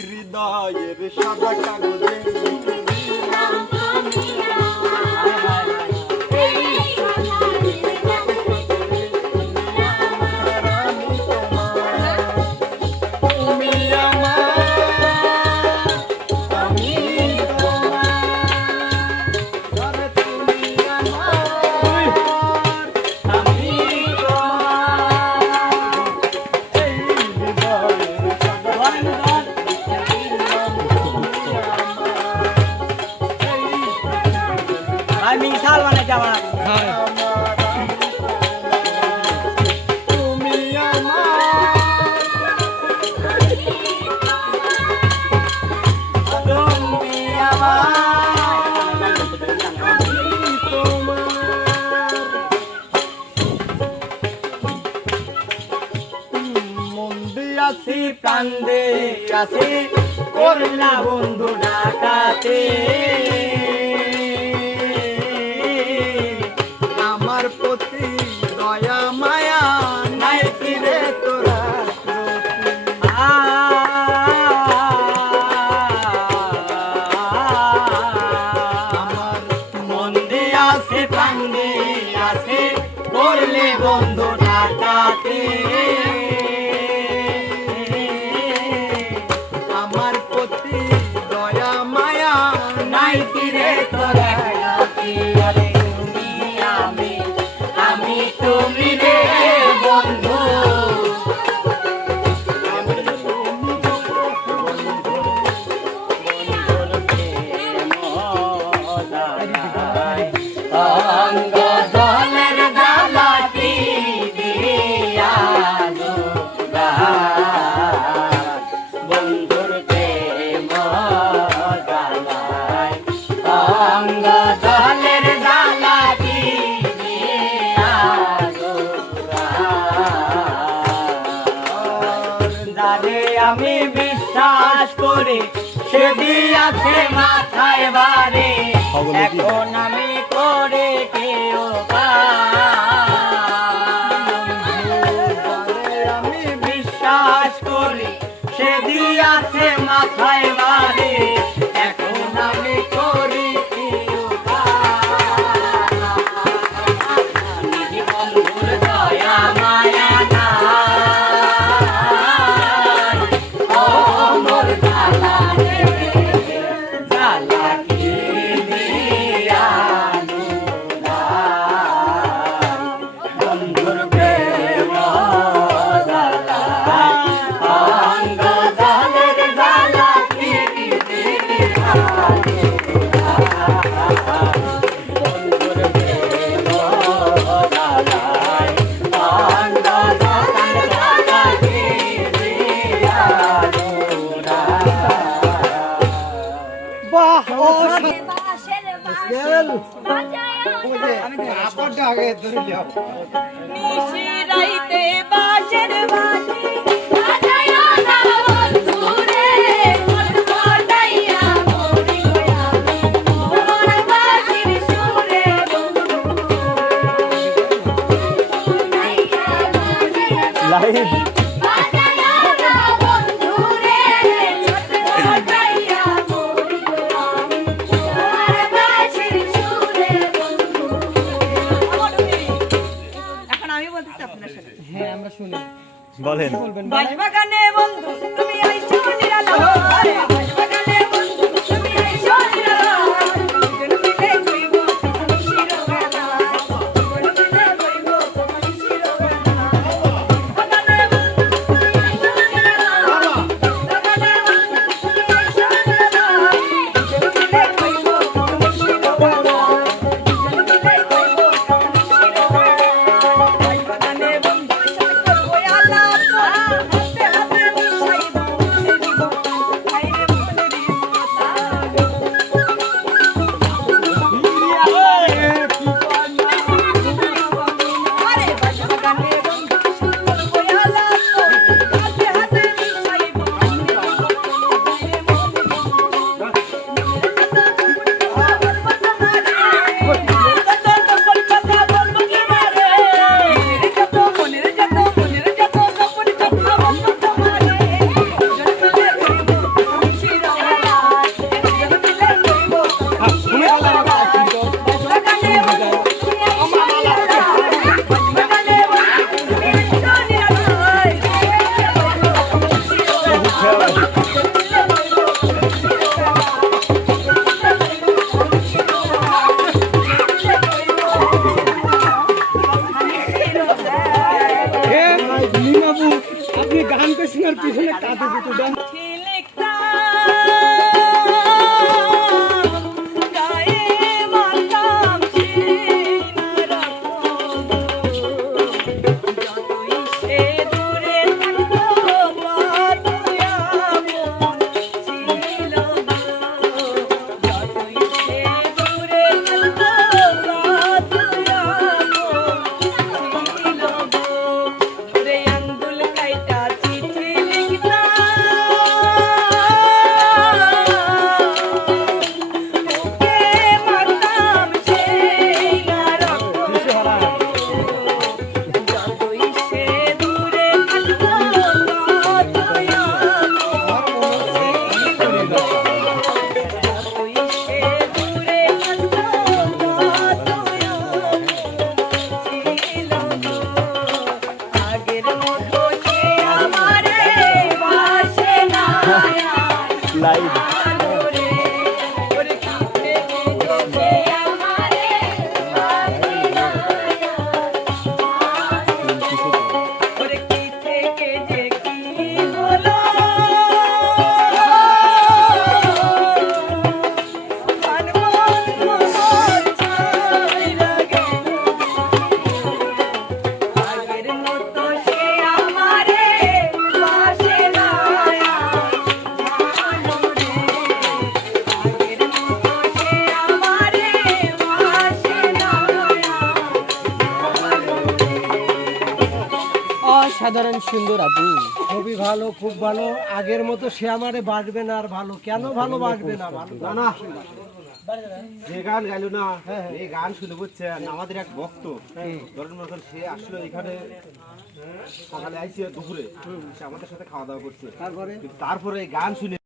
হৃদয়ের সাদা কাগজে কান্দে আছে করলা বন্ধু ডাকাতে আমার প্রতি দয়া মায়া নাই ফিরে তোরা আমার মন দিয়ে আছে কান্দে আছে করলে বন্ধু ডাকাতে আমি বিশ্বাস করে সে দিয়াছে মাথায় বারে এখন আমি করে কেউ আমি বিশ্বাস করে সে দিয়াছে মাথায় বারে এখন আমি করি কেউ বন্ধুর দয়া মায়া মিশিরাইতে বাজের বাজি বাজায়া না বন্ধুরে মন বড়াইয়া বাঁশবাগানে বন্ধু তুমি আইছো নিরালায়, বাঁশবাগানে বন্ধু তুমি আইছো নিরালায়, দুজন মিলে কইব খুশির বেলা, দুজন মিলে কইব খুশির বেলা। বাগানে বন্ধু তুমি আইছো নিরালায়, বাগানে বন্ধু তুমি আইছো নিরালায়, দুজন মিলে কইব খুশির বেলা, দুজন মিলে কইব খুশির বেলা। বাঁশবাগানে বন্ধু সাথে করবো আলাপ, হাতে হাতে মিশাইব মুছে দিব, আইরে মনের মতাগো। আরে বাঁশবাগানে বন্ধু সাথে করবো আলাপ, হাতে হাতে মিশাইব মুছে দিব, আইরে মনের আপনি গান করছেন আর পিছনে কাঁদে দুটো দেন। লাইভ অসাধারণ সুন্দর আপু, খুবই ভালো, খুব ভালো। আগের মতো সে আমারে বাঁচবে না আর ভালো কেন ভালো বাঁচবে না? ভালো না না, যে গান গাইলো না এই গান শুনে বুঝছেন আমাদের এক ভক্ত ধরেন মতন সে আসলে এখানে সকালে আইসি দুপুরে সে আমাদের সাথে খাওয়া দাওয়া করছে, তারপরে এই গান শুনে